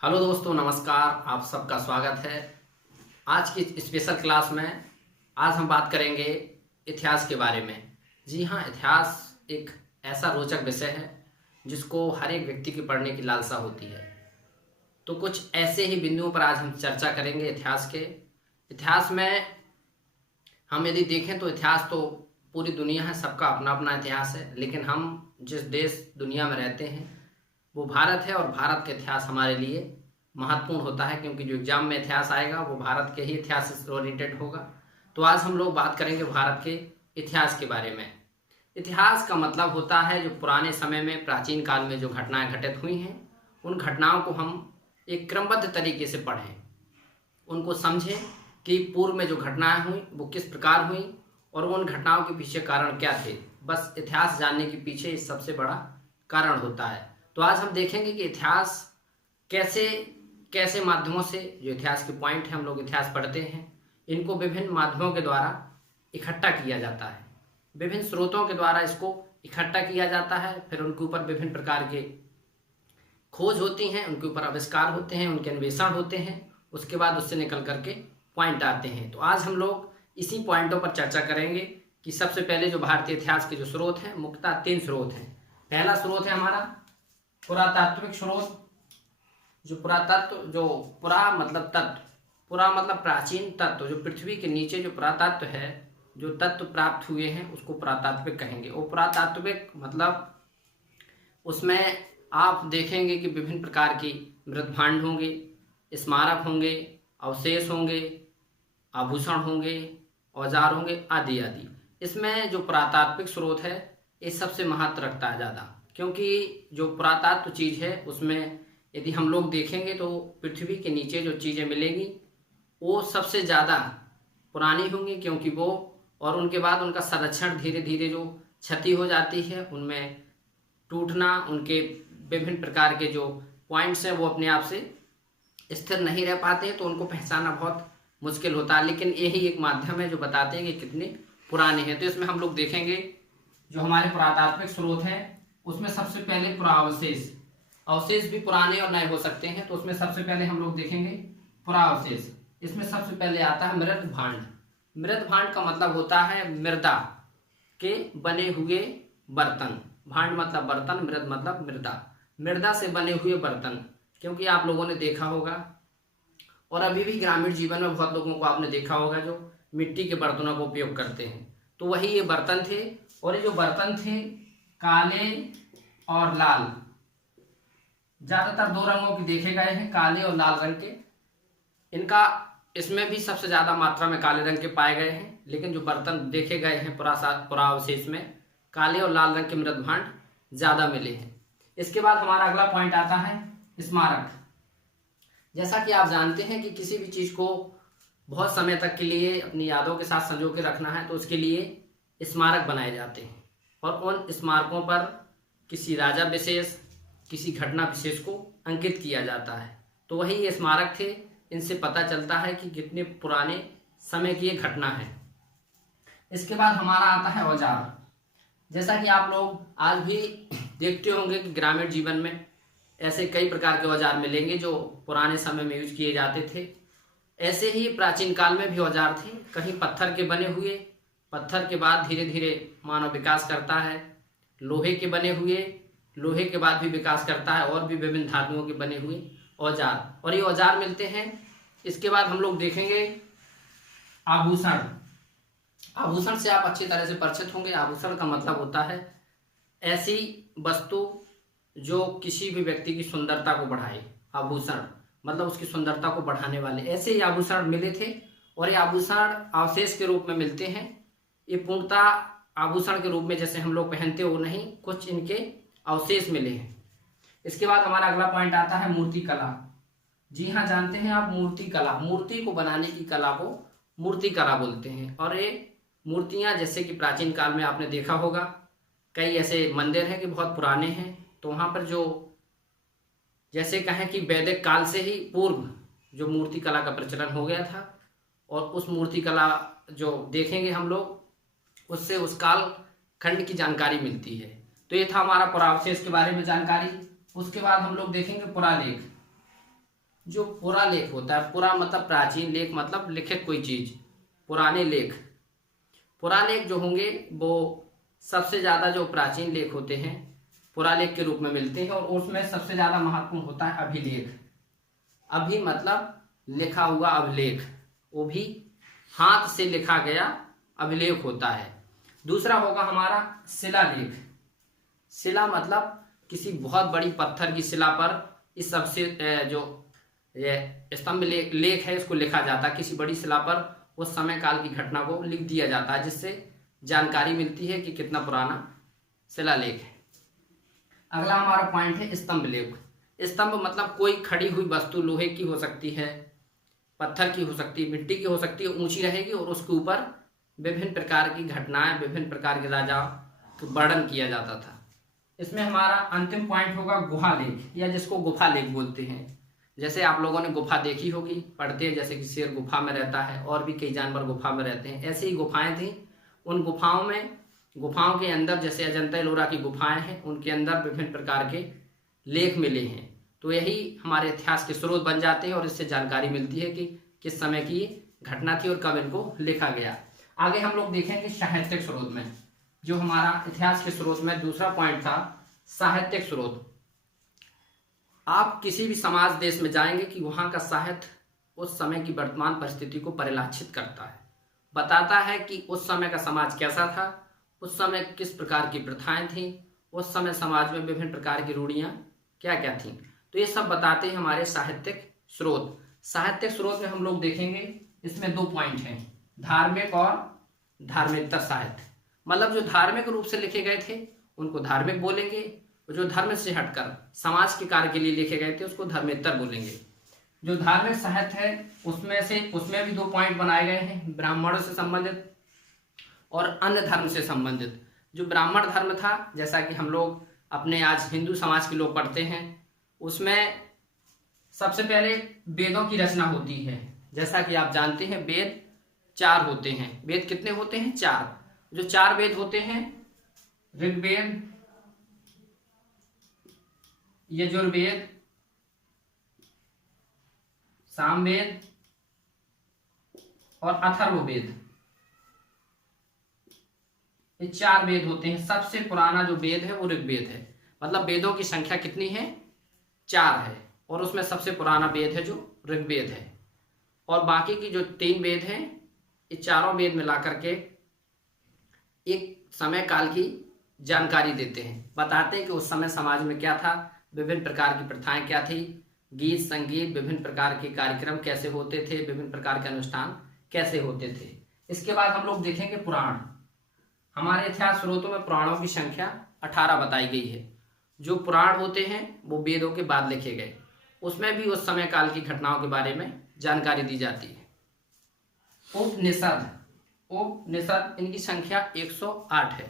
Hello दोस्तों, नमस्कार। आप सबका स्वागत है आज की स्पेशल क्लास में। आज हम बात करेंगे इतिहास के बारे में। जी हाँ, इतिहास एक ऐसा रोचक विषय है जिसको हर एक व्यक्ति की पढ़ने की लालसा होती है। तो कुछ ऐसे ही बिंदुओं पर आज हम चर्चा करेंगे इतिहास के। इतिहास में हम यदि देखें तो इतिहास तो पूरी दुनिया है, सबका अपना अपना इतिहास है। लेकिन हम जिस देश दुनिया में रहते हैं वो भारत है, और भारत का इतिहास हमारे लिए महत्वपूर्ण होता है, क्योंकि जो एग्जाम में इतिहास आएगा वो भारत के ही इतिहास से ओरिएंटेड होगा। तो आज हम लोग बात करेंगे भारत के इतिहास के बारे में। इतिहास का मतलब होता है जो पुराने समय में, प्राचीन काल में जो घटनाएं घटित हुई हैं, उन घटनाओं को हम एक क्रमबद्ध तरीके से पढ़ें, उनको समझें कि पूर्व में जो घटनाएं हुई वो किस प्रकार हुई और उन घटनाओं के पीछे कारण क्या थे। बस इतिहास जानने के पीछे इस सबसे बड़ा कारण होता है। तो आज हम देखेंगे कि इतिहास कैसे कैसे माध्यमों से, जो इतिहास के पॉइंट हैं, हम लोग इतिहास पढ़ते हैं, इनको विभिन्न माध्यमों के द्वारा इकट्ठा किया जाता है, विभिन्न स्रोतों के द्वारा इसको इकट्ठा किया जाता है। फिर उनके ऊपर विभिन्न प्रकार के खोज होती हैं, उनके ऊपर आविष्कार होते हैं, उनके अन्वेषण होते हैं, उसके बाद उससे निकल करके पॉइंट आते हैं। तो आज हम लोग इसी पॉइंटों पर चर्चा करेंगे कि सबसे पहले जो भारतीय इतिहास के जो स्रोत हैं, मुख्यतः 3 स्रोत हैं। पहला स्रोत है हमारा पुरातात्विक स्रोत। जो पुरातत्व, जो पुरा मतलब तत्व, पुरा मतलब प्राचीन तत्व, जो पृथ्वी के नीचे जो पुरातत्व है, जो तत्व प्राप्त हुए हैं, उसको पुरातात्विक कहेंगे। वो पुरातात्विक मतलब उसमें आप देखेंगे कि विभिन्न प्रकार की मृतभांड होंगे, स्मारक होंगे, अवशेष होंगे, आभूषण होंगे, औजार होंगे, आदि आदि। इसमें जो पुरातात्विक स्रोत है ये सबसे महत्व रखता है ज़्यादा, क्योंकि जो पुरातत्व चीज़ है उसमें यदि हम लोग देखेंगे तो पृथ्वी के नीचे जो चीज़ें मिलेंगी वो सबसे ज़्यादा पुरानी होंगी, क्योंकि वो, और उनके बाद उनका संरक्षण धीरे धीरे जो क्षति हो जाती है, उनमें टूटना, उनके विभिन्न प्रकार के जो पॉइंट्स हैं वो अपने आप से स्थिर नहीं रह पाते हैं, तो उनको पहचानना बहुत मुश्किल होता है। लेकिन यही एक माध्यम है जो बताते हैं कि कितने पुराने हैं। तो इसमें हम लोग देखेंगे जो हमारे पुरातात्विक स्रोत हैं उसमें सबसे पहले पुरावशेष। अवशेष भी पुराने और नए हो सकते हैं, तो उसमें सबसे पहले हम लोग देखेंगे पुरावशेष। इसमें सबसे पहले आता है मृत भांड। मृत भांड का मतलब होता है मृदा के बने हुए बर्तन। भांड मतलब बर्तन, मृत मतलब मृदा, मृदा से बने हुए बर्तन। क्योंकि आप लोगों ने देखा होगा, और अभी भी ग्रामीण जीवन में बहुत लोगों को आपने देखा होगा जो मिट्टी के बर्तनों का उपयोग करते हैं, तो वही ये बर्तन थे। और ये जो बर्तन थे काले और लाल, ज्यादातर 2 रंगों के देखे गए हैं, काले और लाल रंग के। इनका इसमें भी सबसे ज्यादा मात्रा में काले रंग के पाए गए हैं, लेकिन जो बर्तन देखे गए हैं पुरावशेष में, काले और लाल रंग के मृत भांड ज्यादा मिले हैं। इसके बाद हमारा अगला पॉइंट आता है स्मारक। जैसा कि आप जानते हैं कि किसी भी चीज को बहुत समय तक के लिए अपनी यादों के साथ संजो के रखना है, तो उसके लिए स्मारक बनाए जाते हैं, और उन स्मारकों पर किसी राजा विशेष, किसी घटना विशेष को अंकित किया जाता है। तो वही ये स्मारक थे। इनसे पता चलता है कि कितने पुराने समय की ये घटना है। इसके बाद हमारा आता है औजार। जैसा कि आप लोग आज भी देखते होंगे कि ग्रामीण जीवन में ऐसे कई प्रकार के औजार मिलेंगे जो पुराने समय में यूज किए जाते थे। ऐसे ही प्राचीन काल में भी औजार थे, कहीं पत्थर के बने हुए, पत्थर के बाद धीरे धीरे मानव विकास करता है, लोहे के बने हुए, लोहे के बाद भी विकास करता है, और भी विभिन्न धातुओं के बने हुए औजार, और ये औजार मिलते हैं। इसके बाद हम लोग देखेंगे आभूषण। आभूषण से आप अच्छी तरह से परिचित होंगे। आभूषण का मतलब होता है ऐसी वस्तु जो किसी भी व्यक्ति की सुंदरता को बढ़ाए। आभूषण मतलब उसकी सुंदरता को बढ़ाने वाले, ऐसे ही आभूषण मिले थे, और ये आभूषण अवशेष के रूप में मिलते हैं। ये पूर्णतः आभूषण के रूप में जैसे हम लोग पहनते हो नहीं, कुछ इनके अवशेष मिले हैं। इसके बाद हमारा अगला पॉइंट आता है मूर्ति कला। जी हाँ, जानते हैं आप मूर्ति कला, मूर्ति को बनाने की कला को मूर्ति कला बोलते हैं। और ये मूर्तियां, जैसे कि प्राचीन काल में आपने देखा होगा कई ऐसे मंदिर हैं कि बहुत पुराने हैं, तो वहाँ पर जो, जैसे कहें कि वैदिक काल से ही पूर्व जो मूर्ति कला का प्रचलन हो गया था, और उस मूर्ति कला जो देखेंगे हम लोग, उससे उस काल खंड की जानकारी मिलती है। तो ये था हमारा पुरावशेष के बारे में जानकारी। उसके बाद हम लोग देखेंगे पुरालेख। जो पुरा लेख होता है, पुरा मतलब प्राचीन, लेख मतलब लिखित कोई चीज, पुराने लेख। पुरा लेख जो होंगे वो सबसे ज्यादा जो प्राचीन लेख होते हैं पुरालेख के रूप में मिलते हैं, और उसमें सबसे ज्यादा महत्वपूर्ण होता है अभिलेख। अभि मतलब लिखा हुआ अभिलेख, वो भी हाथ से लिखा गया अभिलेख होता है। दूसरा होगा हमारा शिलालेख। शिला मतलब किसी बहुत बड़ी पत्थर की शिला पर इस सबसे जो स्तंभ लेख है इसको लिखा जाता है। किसी बड़ी शिला पर उस समय काल की घटना को लिख दिया जाता है, जिससे जानकारी मिलती है कि कितना पुराना शिलालेख है। अगला हमारा पॉइंट है स्तंभ लेख। स्तंभ मतलब कोई खड़ी हुई वस्तु, लोहे की हो सकती है, पत्थर की हो सकती है, मिट्टी की हो सकती है, ऊंची रहेगी और उसके ऊपर विभिन्न प्रकार की घटनाएं, विभिन्न प्रकार के राजाओं का वर्णन किया जाता था। इसमें हमारा अंतिम पॉइंट होगा गुहा लेख, या जिसको गुफा लेख बोलते हैं। जैसे आप लोगों ने गुफा देखी होगी, पढ़ते हैं, जैसे कि शेर गुफा में रहता है और भी कई जानवर गुफा में रहते हैं, ऐसे ही गुफाएं थी। उन गुफाओं के अंदर जैसे अजंता एलोरा की गुफाएं हैं, उनके अंदर विभिन्न प्रकार के लेख मिले हैं। तो यही हमारे इतिहास के स्रोत बन जाते हैं और इससे जानकारी मिलती है कि किस समय की घटना थी और कब इनको लिखा गया। आगे हम लोग देखेंगे साहित्यिक स्रोत में। जो हमारा इतिहास के स्रोत में दूसरा पॉइंट था साहित्यिक स्रोत। आप किसी भी समाज देश में जाएंगे कि वहाँ का साहित्य उस समय की वर्तमान परिस्थिति को परिलक्षित करता है, बताता है कि उस समय का समाज कैसा था, उस समय किस प्रकार की प्रथाएं थीं, उस समय समाज में विभिन्न प्रकार की रूढ़ियाँ क्या क्या थीं। तो ये सब बताते हैं हमारे साहित्यिक स्रोत। साहित्यिक स्रोत में हम लोग देखेंगे, इसमें दो पॉइंट हैं, धार्मिक और धार्मिकतर साहित्य। मतलब जो धार्मिक रूप से लिखे गए थे उनको धार्मिक बोलेंगे, और जो धर्म से हटकर समाज के कार्य के लिए लिखे गए थे उसको धर्मेतर बोलेंगे। जो धार्मिक साहित्य है उसमें भी दो पॉइंट बनाए गए हैं, ब्राह्मणों से संबंधित और अन्य धर्म से संबंधित। जो ब्राह्मण धर्म था, जैसा कि हम लोग अपने आज हिंदू समाज के लोग पढ़ते हैं, उसमें सबसे पहले वेदों की रचना होती है। जैसा कि आप जानते हैं वेद 4 होते हैं। वेद कितने होते हैं? 4। जो 4 वेद होते हैं, ऋग्वेद, यजुर्वेद, सामवेद और अथर्ववेद, ये 4 वेद होते हैं। सबसे पुराना जो वेद है वो ऋग्वेद है। मतलब वेदों की संख्या कितनी है? 4 है, और उसमें सबसे पुराना वेद है जो ऋग्वेद है। और बाकी की जो 3 वेद हैं, ये चारों वेद मिला करके एक समय काल की जानकारी देते हैं, बताते हैं कि उस समय समाज में क्या था, विभिन्न प्रकार की प्रथाएं क्या थी, गीत संगीत, विभिन्न प्रकार के कार्यक्रम कैसे होते थे, विभिन्न प्रकार के अनुष्ठान कैसे होते थे। इसके बाद हम लोग देखेंगे पुराण। हमारे इतिहास स्रोतों में पुराणों की संख्या 18 बताई गई है। जो पुराण होते हैं वो वेदों के बाद लिखे गए, उसमें भी उस समय काल की घटनाओं के बारे में जानकारी दी जाती है। उपनिषद इनकी संख्या 108 है।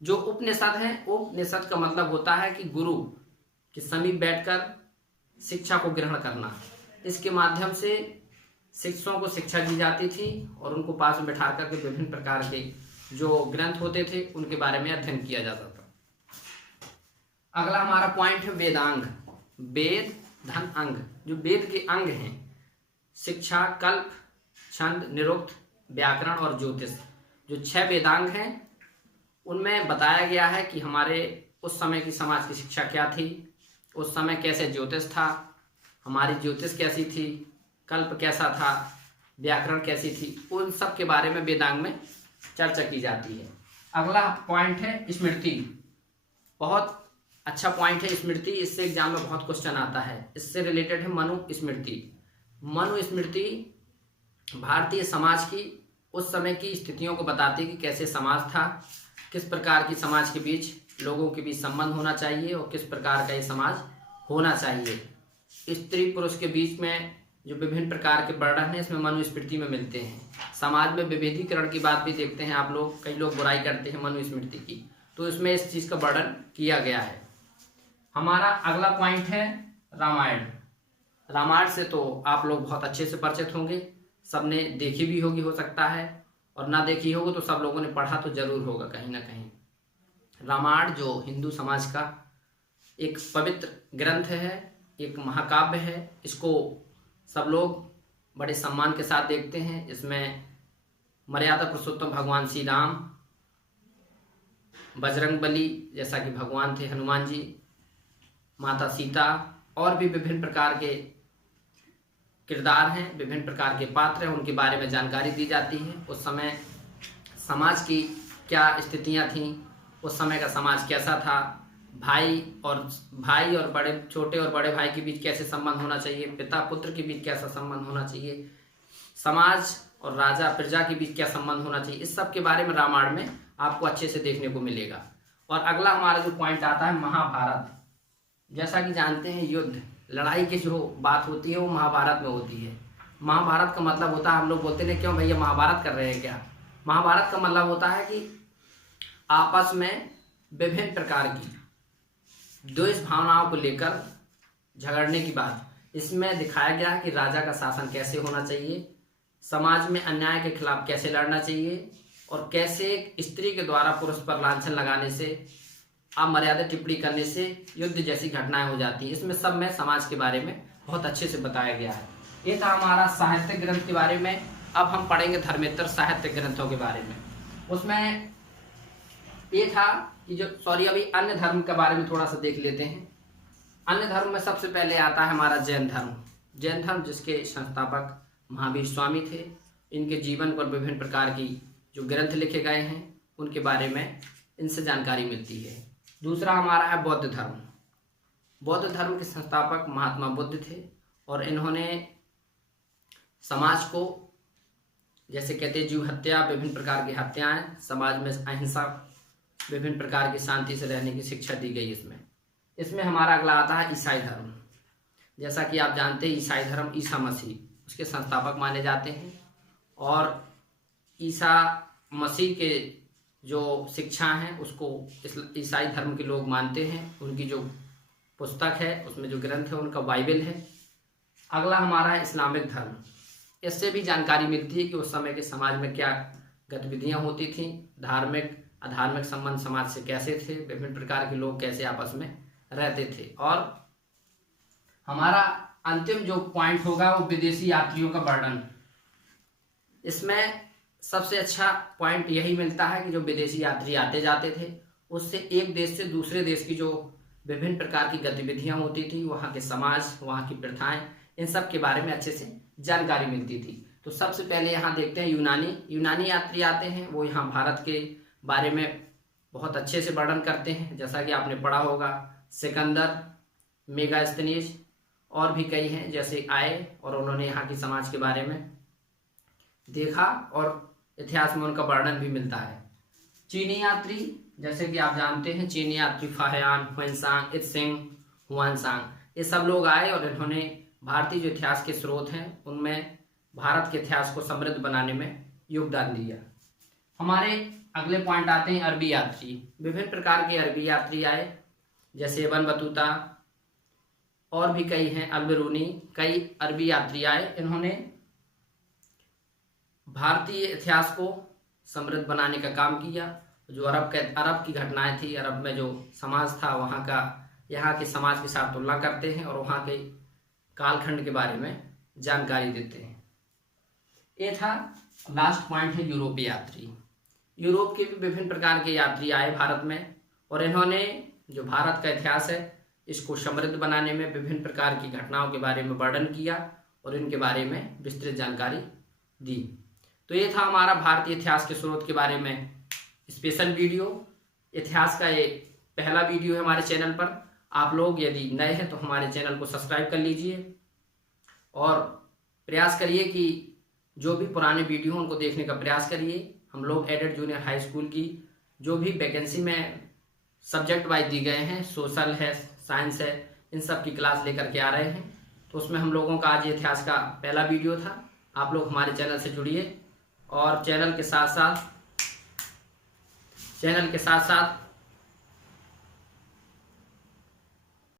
जो उपनिषद है, उपनिषद का मतलब होता है कि गुरु के समीप बैठकर शिक्षा को ग्रहण करना। इसके माध्यम से शिक्षकों को शिक्षा दी जाती थी और उनको पास में बैठा करके विभिन्न प्रकार के जो ग्रंथ होते थे उनके बारे में अध्ययन किया जाता था। अगला हमारा पॉइंट है वेदांग। वेद धन अंग। जो वेद के अंग हैं, शिक्षा, कल्प, छंद, निरुक्त, व्याकरण और ज्योतिष, जो 6 वेदांग हैं, उनमें बताया गया है कि हमारे उस समय की समाज की शिक्षा क्या थी, उस समय कैसे ज्योतिष था, हमारी ज्योतिष कैसी थी, कल्प कैसा था, व्याकरण कैसी थी, उन सब के बारे में वेदांग में चर्चा की जाती है। अगला पॉइंट है स्मृति। बहुत अच्छा पॉइंट है स्मृति, इससे एग्जाम में बहुत क्वेश्चन आता है। इससे रिलेटेड है मनुस्मृति। मनुस्मृति भारतीय समाज की उस समय की स्थितियों को बताती है कि कैसे समाज था, किस प्रकार की समाज के बीच लोगों के बीच संबंध होना चाहिए और किस प्रकार का ये समाज होना चाहिए। स्त्री पुरुष के बीच में जो विभिन्न प्रकार के वर्णन हैं, इसमें मनुस्मृति में मिलते हैं। समाज में विभेदीकरण की बात भी देखते हैं आप लोग, कई लोग बुराई करते हैं मनुस्मृति की, तो इसमें इस चीज़ का वर्णन किया गया है। हमारा अगला पॉइंट है रामायण। रामायण से तो आप लोग बहुत अच्छे से परिचित होंगे, सबने देखी भी होगी हो सकता है, और ना देखी होगी तो सब लोगों ने पढ़ा तो जरूर होगा कहीं ना कहीं। रामायण जो हिंदू समाज का एक पवित्र ग्रंथ है, एक महाकाव्य है। इसको सब लोग बड़े सम्मान के साथ देखते हैं। इसमें मर्यादा पुरुषोत्तम भगवान श्री राम, बजरंगबली जैसा कि भगवान थे, हनुमान जी, माता सीता और भी विभिन्न प्रकार के किरदार हैं, विभिन्न प्रकार के पात्र हैं, उनके बारे में जानकारी दी जाती है। उस समय समाज की क्या स्थितियां थीं, उस समय का समाज कैसा था, भाई और बड़े, छोटे और बड़े भाई के बीच कैसे संबंध होना चाहिए, पिता पुत्र के बीच कैसा संबंध होना चाहिए, समाज और राजा प्रजा के बीच क्या संबंध होना चाहिए, इस सब के बारे में रामायण में आपको अच्छे से देखने को मिलेगा। और अगला हमारा जो पॉइंट आता है महाभारत। जैसा कि जानते हैं युद्ध, लड़ाई की जो बात होती है वो महाभारत में होती है। महाभारत का मतलब होता है, हम लोग बोलते हैं क्यों भैया महाभारत कर रहे हैं क्या, महाभारत का मतलब होता है कि आपस में विभिन्न प्रकार की द्वेष भावनाओं को लेकर झगड़ने की बात इसमें दिखाया गया है कि राजा का शासन कैसे होना चाहिए, समाज में अन्याय के खिलाफ कैसे लड़ना चाहिए और कैसे एक स्त्री के द्वारा पुरुष पर लांछन लगाने से, अमर्यादित टिप्पणी करने से युद्ध जैसी घटनाएं हो जाती हैं। इसमें सब में समाज के बारे में बहुत अच्छे से बताया गया है। ये था हमारा साहित्यिक ग्रंथ के बारे में। अब हम पढ़ेंगे धर्मेतर साहित्यिक ग्रंथों के बारे में। उसमें ये था कि अभी अन्य धर्म के बारे में थोड़ा सा देख लेते हैं। अन्य धर्म में सबसे पहले आता है हमारा जैन धर्म। जैन धर्म जिसके संस्थापक महावीर स्वामी थे, इनके जीवन पर विभिन्न प्रकार की जो ग्रंथ लिखे गए हैं उनके बारे में इनसे जानकारी मिलती है। दूसरा हमारा है बौद्ध धर्म। बौद्ध धर्म के संस्थापक महात्मा बुद्ध थे और इन्होंने समाज को, जैसे कहते हैं जीव हत्या, विभिन्न प्रकार की हत्याएं, समाज में अहिंसा, विभिन्न प्रकार की शांति से रहने की शिक्षा दी गई। इसमें हमारा अगला आता है ईसाई धर्म। जैसा कि आप जानते हैं ईसाई धर्म ईसा मसीह उसके संस्थापक माने जाते हैं और ईसा मसीह के जो शिक्षा हैं उसको ईसाई धर्म के लोग मानते हैं। उनकी जो पुस्तक है उसमें जो ग्रंथ है उनका बाइबल है। अगला हमारा है इस्लामिक धर्म। इससे भी जानकारी मिलती है कि उस समय के समाज में क्या गतिविधियां होती थीं, धार्मिक अधार्मिक संबंध समाज से कैसे थे, विभिन्न प्रकार के लोग कैसे आपस में रहते थे। और हमारा अंतिम जो पॉइंट होगा वो विदेशी यात्रियों का वर्णन। इसमें सबसे अच्छा पॉइंट यही मिलता है कि जो विदेशी यात्री आते जाते थे उससे एक देश से दूसरे देश की जो विभिन्न प्रकार की गतिविधियां होती थी, वहाँ के समाज, वहाँ की प्रथाएं, इन सब के बारे में अच्छे से जानकारी मिलती थी। तो सबसे पहले यहाँ देखते हैं यूनानी यात्री आते हैं। वो यहाँ भारत के बारे में बहुत अच्छे से वर्णन करते हैं। जैसा कि आपने पढ़ा होगा सिकंदर, मेगास्थनीज और भी कई हैं जैसे आए और उन्होंने यहाँ की समाज के बारे में देखा और इतिहास में उनका वर्णन भी मिलता है। चीनी यात्री, जैसे कि आप जानते हैं चीनी यात्री फाहियान, हुएनसांग, इत्सिंग, हुआनसांग, ये सब लोग आए और इन्होंने भारतीय जो इतिहास के स्रोत हैं उनमें भारत के इतिहास को समृद्ध बनाने में योगदान दिया। हमारे अगले पॉइंट आते हैं अरबी यात्री। विभिन्न प्रकार के अरबी यात्री आए जैसे इब्न बतूता और भी कई हैं, अल-बिरूनी, कई अरबी यात्री आए। इन्होंने भारतीय इतिहास को समृद्ध बनाने का काम किया। जो अरब की घटनाएं थी, अरब में जो समाज था वहाँ का यहाँ के समाज के साथ तुलना करते हैं और वहाँ के कालखंड के बारे में जानकारी देते हैं। ये था लास्ट पॉइंट है यूरोपीय यात्री। यूरोप के भी विभिन्न प्रकार के यात्री आए भारत में और इन्होंने जो भारत का इतिहास है इसको समृद्ध बनाने में विभिन्न प्रकार की घटनाओं के बारे में वर्णन किया और इनके बारे में विस्तृत जानकारी दी। तो ये था हमारा भारतीय इतिहास के स्रोत के बारे में स्पेशल वीडियो। इतिहास का ये पहला वीडियो है हमारे चैनल पर। आप लोग यदि नए हैं तो हमारे चैनल को सब्सक्राइब कर लीजिए और प्रयास करिए कि जो भी पुराने वीडियो हैं उनको देखने का प्रयास करिए। हम लोग एडेड जूनियर हाई स्कूल की जो भी वैकेंसी में सब्जेक्ट वाइज दी गए हैं, सोशल है, साइंस है, इन सब की क्लास लेकर के आ रहे हैं। तो उसमें हम लोगों का आज इतिहास का पहला वीडियो था। आप लोग हमारे चैनल से जुड़िए और चैनल के साथ साथ